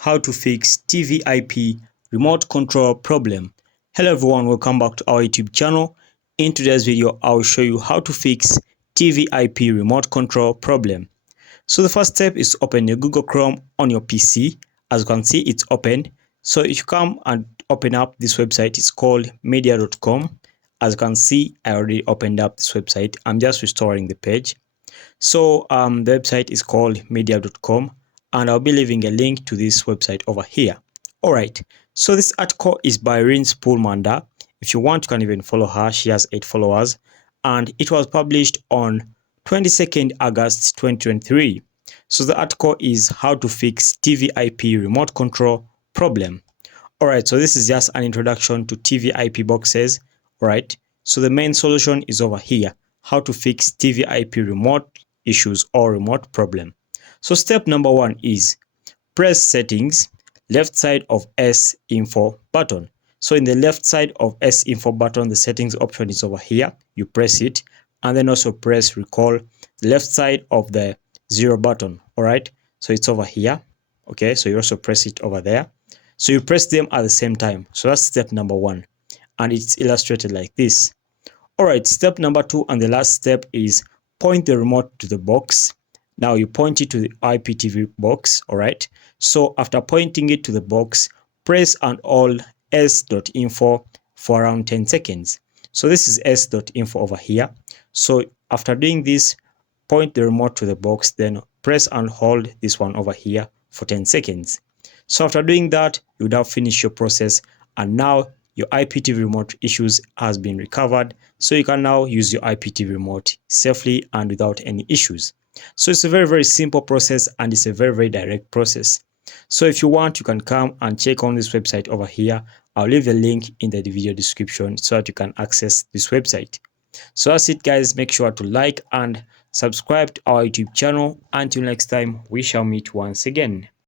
how to fix TVIP remote control problem. Hello everyone, welcome back to our YouTube channel. In today's video, I will show you how to fix TVIP remote control problem. So the first step is open your Google Chrome on your PC. As you can see, it's open. So if you come and open up this website, it's called media.com. As you can see, I already opened up this website. I'm just restoring the page. So the website is called media.com, and I'll be leaving a link to this website over here. All right, so this article is by Rins Pullmander. If you want, you can even follow her. She has 8 followers, and it was published on 22nd August 2023. So the article is how to fix TVIP remote control problem. All right, so this is just an introduction to TVIP boxes. All right, so the main solution is over here, how to fix TVIP remote issues or remote problem. So step number 1 is press settings, left side of S info button. So in the left side of S info button, the settings option is over here. You press it, and then also press recall, the left side of the 0 button. All right, so it's over here. Okay, so you also press it over there. So you press them at the same time. So that's step number 1, and it's illustrated like this. All right, step number 2 and the last step is point the remote to the box. Now you point it to the IPTV box. All right, so after pointing it to the box, press and hold s.info for around 10 seconds. So this is s.info over here. So after doing this, point the remote to the box, then press and hold this one over here for 10 seconds. So after doing that, you would have finished your process, and now your IPTV remote issues has been recovered. So you can now use your IPTV remote safely and without any issues. So it's a very simple process, and it's a very direct process. So if you want, you can come and check on this website over here. I'll leave a link in the video description so that you can access this website. So that's it, guys. Make sure to like and subscribe to our YouTube channel. Until next time, we shall meet once again.